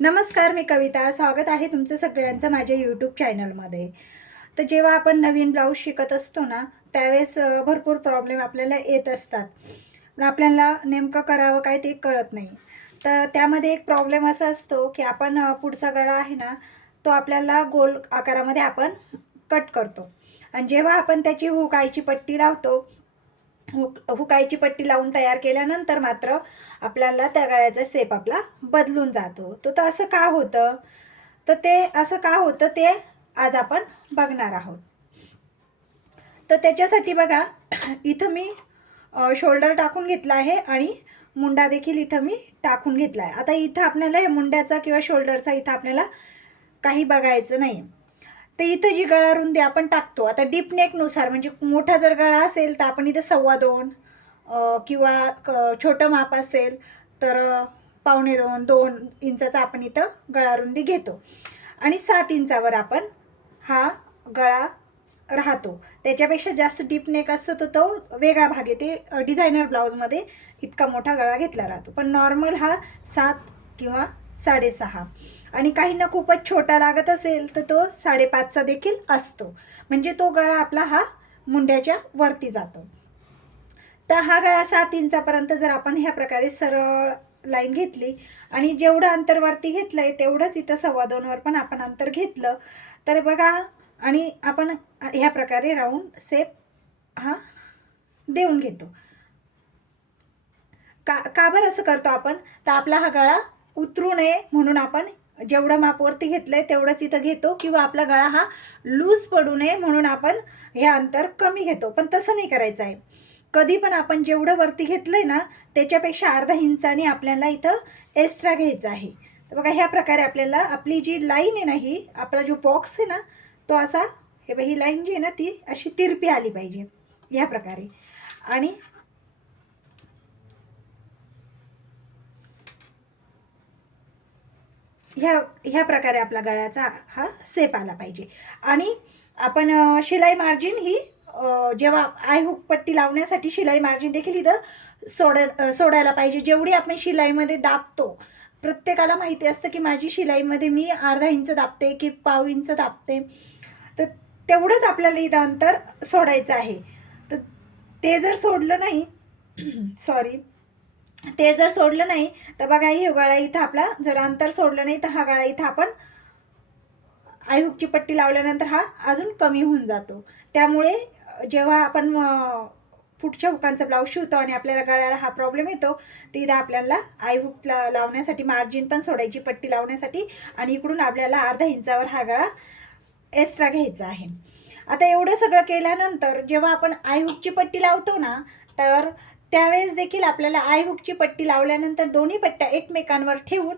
नमस्कार, मी कविता. स्वागत आहे तुमचं सगळ्यांचं माझ्या यूट्यूब चॅनलमध्ये. तर जेव्हा आपण नवीन ब्लाऊज शिकत असतो ना, त्यावेळेस भरपूर प्रॉब्लेम आपल्याला येत असतात. पण आपल्याला नेमकं करावं काय ते कळत नाही. तर त्यामध्ये एक प्रॉब्लेम असा असतो की आपण पुढचा गळा आहे ना, तो आपल्याला गोल आकारामध्ये आपण कट करतो आणि जेव्हा आपण त्याची हुकायची पट्टी लावतो, हुकायची पट्टी लावून तयार केल्यानंतर मात्र आपल्याला त्या गळ्याचा शेप आपला बदलून जातो. तर असं का होतं? तर ते असं का होतं ते आज आपण बघणार आहोत. तर त्याच्यासाठी बघा, इथं मी शोल्डर टाकून घेतला आहे आणि मुंडा देखील इथं मी टाकून घेतला आहे. आता इथं आपल्याला हे मुंड्याचा किंवा शोल्डरचा इथं आपल्याला काही बघायचं नाही. तर इथं जी गळा रुंदी आपण टाकतो, आता डीप नेकनुसार, म्हणजे मोठा जर गळा असेल तर आपण इथं 2.25 किंवा छोटं माप असेल तर 1.25 2 इंचाचा आपण इथं गळा रुंदी घेतो आणि 7 इंचावर आपण हा गळा राहतो. त्याच्यापेक्षा जास्त डीप नेक असतं तर तो वेगळा भाग येते. डिझायनर ब्लाऊजमध्ये इतका मोठा गळा घेतला राहतो, पण नॉर्मल हा 7 किंवा 6.5. आणि काहींना खूपच छोटा लागत असेल तर तो 5.5चा देखील असतो. म्हणजे तो गळा आपला हा मुंड्याच्या वरती जातो. तर हा गळा 7 इंचापर्यंत जर आपण ह्या प्रकारे सरळ लाईन घेतली आणि जेवढं अंतर वरती घेतलं आहे तेवढंच इथं 2.25वर पण आपण अंतर घेतलं तर बघा, आणि आपण ह्या प्रकारे राऊंड शेप हा देऊन घेतो. का बरं असं करतो आपण? तर आपला हा गळा उतरू नये म्हणून आपण जेवढं मापवरती घेतलं आहे तेवढंच इथं घेतो, किंवा आपला गळा हा लूज पडू नये म्हणून आपण हे अंतर कमी घेतो. पण तसं नाही करायचं आहे. कधी पण आपण जेवढं वरती घेतलं आहे ना त्याच्यापेक्षा अर्धा इंचाने आपल्याला इथं एक्स्ट्रा घ्यायचं आहे. तर बघा, ह्या प्रकारे आपल्याला आपली जी लाईन आहे ना, ही आपला जो बॉक्स आहे ना तो असा, हे ही लाईन जी आहे ना ती अशी तिरपी आली पाहिजे ह्या प्रकारे. आणि ह्या प्रकारे आपला गळ्याचा हा शेप आला पाहिजे. आणि आपण शिलाई मार्जिन ही जेव्हा आयहुक पट्टी लावण्यासाठी शिलाई मार्जिन देखील इथं सोडायला पाहिजे. जेवढी आपण शिलाईमध्ये दाबतो, प्रत्येकाला माहिती असतं की माझी शिलाईमध्ये मी अर्धा इंच दाबते की पाव इंच दाबते, तर तेवढंच आपल्याला इथं अंतर सोडायचं आहे. तर ते जर सोडलं नाही सॉरी ते जर सोडलं नाही तर बघा, ही गळा इथं आपला जर अंतर सोडलं नाही तर हा गळा इथं आपण आयहुकची पट्टी लावल्यानंतर हा अजून कमी होऊन जातो. त्यामुळे जेव्हा आपण पुढच्या हुकांचा ब्लाऊज शिवतो आणि आपल्याला गळ्याला हा प्रॉब्लेम येतो, तर इथं आपल्याला आयहुक लावण्यासाठी मार्जिन पण सोडायची, पट्टी लावण्यासाठी, आणि इकडून आपल्याला अर्धा इंचावर हा गळा एक्स्ट्रा घ्यायचा आहे. आता एवढं सगळं केल्यानंतर जेव्हा आपण आयहुकची पट्टी लावतो ना, तर त्यावेळेस देखील आपल्याला आयहुकची पट्टी लावल्यानंतर दोन्ही पट्ट्या एकमेकांवर ठेवून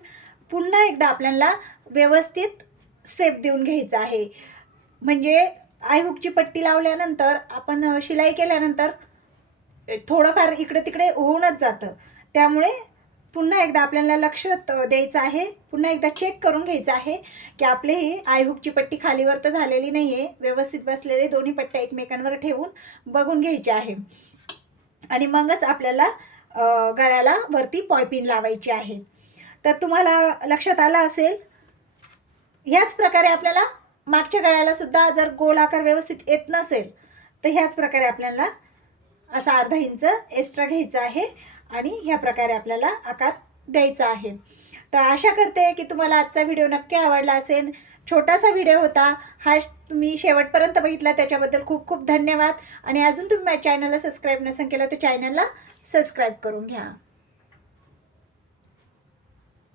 पुन्हा एकदा आपल्याला व्यवस्थित शेप देऊन घ्यायचा आहे. म्हणजे आयहुकची पट्टी लावल्यानंतर आपण शिलाई केल्यानंतर थोडंफार इकडे तिकडे होऊनच जातं. त्यामुळे पुन्हा एकदा आपल्याला लक्ष द्यायचं आहे, पुन्हा एकदा चेक करून घ्यायचं आहे की आपली ही आयहुकची पट्टी खालीवर तर झालेली नाही आहे, व्यवस्थित बसलेले दोन्ही पट्ट्या एकमेकांवर ठेवून बघून घ्यायचे आहे. आणि मगच आपल्याला गळ्याला वरती पॉयपिन लावायची आहे. तर तुम्हाला लक्षात आलं असेल. ह्याच प्रकारे आपल्याला मागच्या गळ्याला सुद्धा जर गोल आकार व्यवस्थित येत नसेल तर ह्याच प्रकारे आपल्याला असा अर्धा इंच एक्स्ट्रा घ्यायचा आहे आणि ह्या प्रकारे आपल्याला आकार द्यायचा आहे. तर आशा करते की तुम्हाला आजचा व्हिडिओ नक्की आवडला असेल. छोटासा व्हिडिओ होता, हा तुम्ही शेवटपर्यंत बघितला त्याच्याबद्दल खूप खूप धन्यवाद. आणि अजून तुम्ही माझ्या चॅनलला सबस्क्राईब नसेल केलं तर चॅनलला सबस्क्राईब करून घ्या.